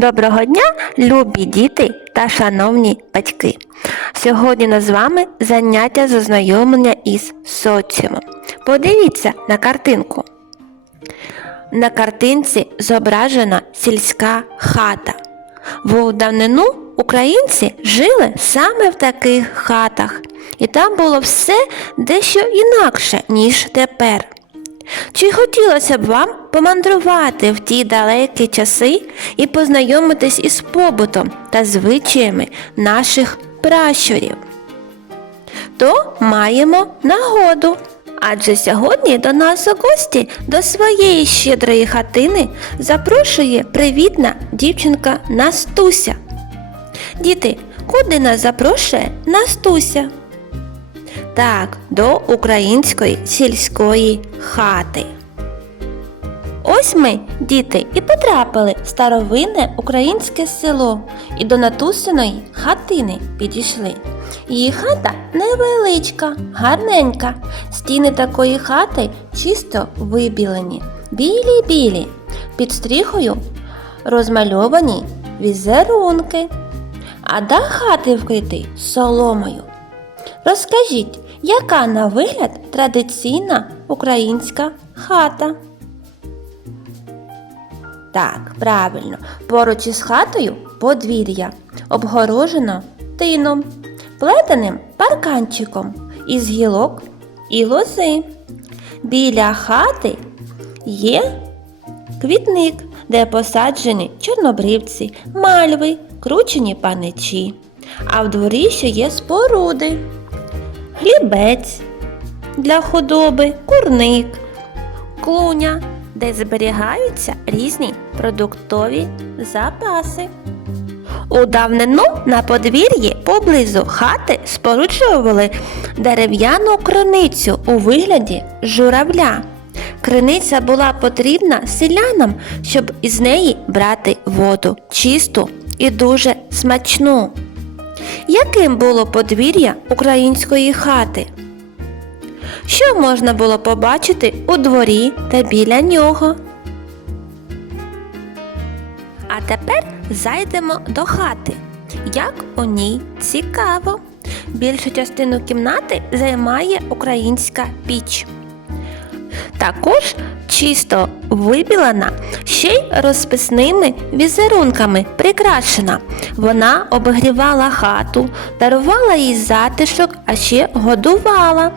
Доброго дня, любі діти та шановні батьки! Сьогодні на з вами заняття з ознайомлення із соціумом. Подивіться на картинку. На картинці зображена сільська хата. В давнину українці жили саме в таких хатах, і там було все дещо інакше, ніж тепер. Чи хотілося б вам помандрувати в ті далекі часи і познайомитись із побутом та звичаями наших пращурів? То маємо нагоду. Адже сьогодні до нас у гості до своєї щедрої хатини запрошує привітна дівчинка Настуся. Діти, куди нас запрошує Настуся? Так, до української сільської хати. Ось ми, діти, і потрапили в старовинне українське село і до Натусиної хатини підійшли. Її хата невеличка, гарненька. Стіни такої хати чисто вибілені, білі-білі. Під стріхою розмальовані візерунки, а дах хати вкритий соломою. Розкажіть, яка на вигляд традиційна українська хата? Так, правильно, поруч із хатою подвір'я, обгорожено тином, плетеним парканчиком із гілок і лози. Біля хати є квітник, де посаджені чорнобривці, мальви, кручені паничі. А в дворі ще є споруди, хлібець для худоби, курник, клуня, де зберігаються різні продуктові запаси. У давнину на подвір'ї поблизу хати споруджували дерев'яну криницю у вигляді журавля. Криниця була потрібна селянам, щоб із неї брати воду чисту і дуже смачну. Яким було подвір'я української хати? Що можна було побачити у дворі та біля нього? А тепер зайдемо до хати. Як у ній цікаво. Більшу частину кімнати займає українська піч. Також чисто вибілена, ще й розписними візерунками прикрашена. Вона обігрівала хату, дарувала їй затишок, а ще годувала.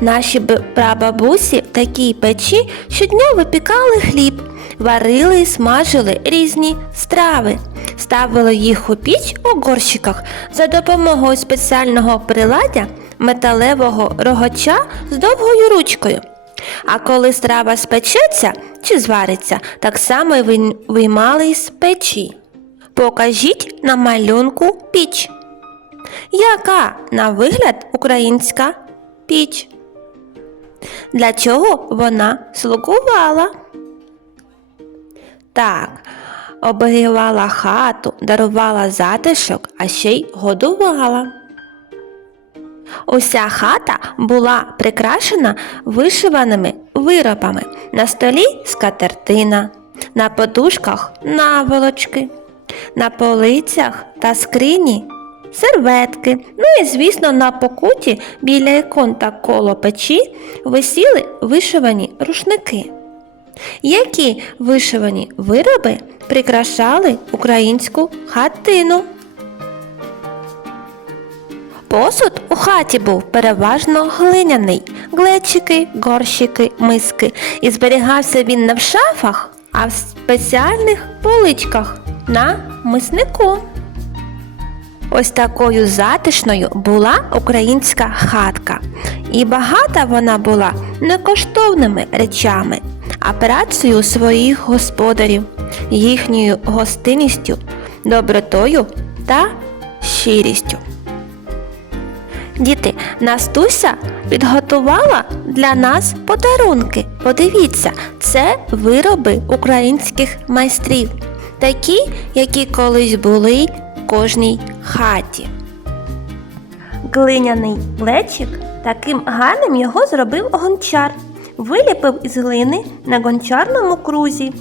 Наші прабабусі в такій печі щодня випікали хліб, варили і смажили різні страви. Ставили їх у піч у горщиках за допомогою спеціального приладдя металевого рогача з довгою ручкою. А коли страва спечеться чи звариться, так само виймали із печі. Покажіть на малюнку піч. Яка на вигляд українська піч? Для чого вона слугувала? Так, обігрівала хату, дарувала затишок, а ще й годувала. Уся хата була прикрашена вишиваними виробами. На столі скатертина, на подушках наволочки, на полицях та скрині серветки. Ну і, звісно, на покуті біля ікон та коло печі висіли вишивані рушники. Які вишивані вироби прикрашали українську хатину? Посуд у хаті був переважно глиняний, глечики, горщики, миски, і зберігався він не в шафах, а в спеціальних поличках на миснику. Ось такою затишною була українська хатка, і багата вона була не коштовними речами, а працею своїх господарів, їхньою гостинністю, добротою та щирістю. Діти, Настуся підготувала для нас подарунки. Подивіться, це вироби українських майстрів, такі, які колись були в кожній хаті. Глиняний плечик, таким гарним його зробив гончар. Виліпив із глини на гончарному крузі.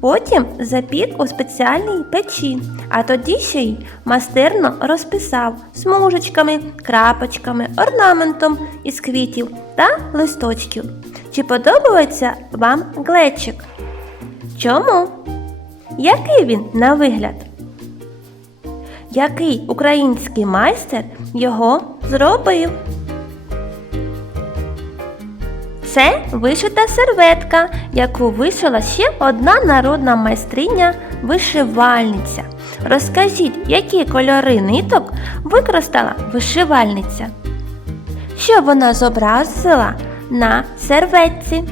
Потім запік у спеціальній печі, а тоді ще й майстерно розписав смужечками, крапочками, орнаментом із квітів та листочків. Чи подобається вам глечик? Чому? Який він на вигляд? Який український майстер його зробив? Це вишита серветка, яку вишила ще одна народна майстриня вишивальниця. Розкажіть, які кольори ниток використала вишивальниця? Що вона зобразила на серветці?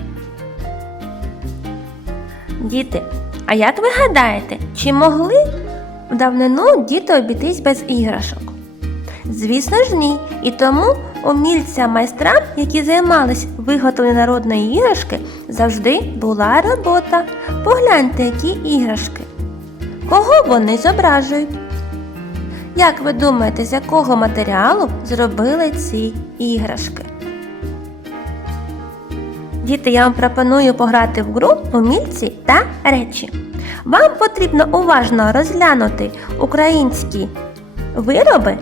Діти, а як ви гадаєте, чи могли в давнину діти обійтись без іграшок? Звісно ж ні. І тому умільцям майстрам, які займались виготовленням народної іграшки, завжди була робота. Погляньте, які іграшки. Кого вони зображують? Як ви думаєте, з якого матеріалу зробили ці іграшки? Діти, я вам пропоную пограти в гру умільці та речі. Вам потрібно уважно розглянути українські вироби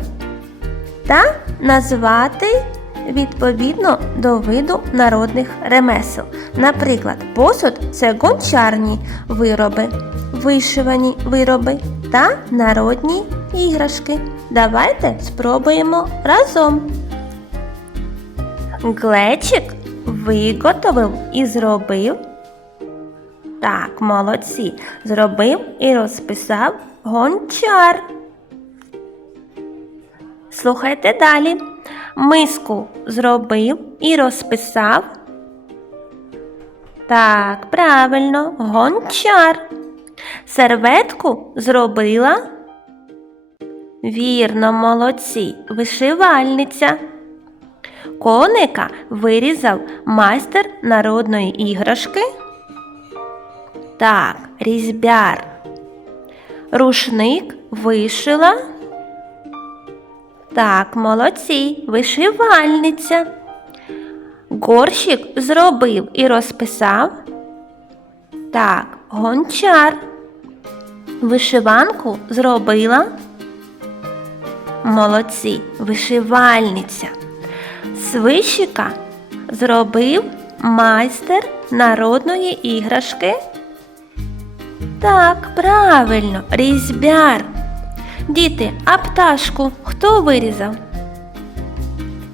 та назвати відповідно до виду народних ремесел. Наприклад, посуд це гончарні вироби, вишивані вироби та народні іграшки. Давайте спробуємо разом. Глечик виготовив і зробив. Так, молодці. Зробив і розписав гончар. Слухайте далі. Миску зробив і розписав. Так, правильно, гончар. Серветку зробила. Вірно, молодці, вишивальниця. Коника вирізав майстер народної іграшки. Так, різьбяр. Рушник вишила. Так, молодці, вишивальниця. Горщик зробив і розписав. Так, гончар. Вишиванку зробила. Молодці, вишивальниця. Свищика зробив майстер народної іграшки. Так, правильно, різьбяр. Діти, а пташку хто вирізав?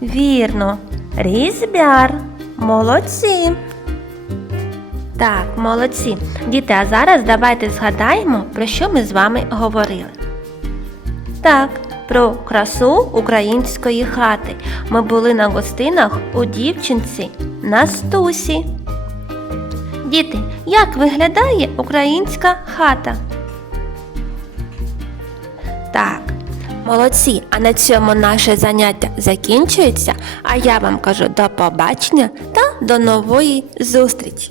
Вірно, різьбяр. Молодці. Так, молодці. Діти, а зараз давайте згадаємо, про що ми з вами говорили. Так, про красу української хати. Ми були на гостинах у дівчинці Настусі. Діти, як виглядає українська хата? Так, молодці, а на цьому наше заняття закінчується. А я вам кажу до побачення та до нової зустрічі!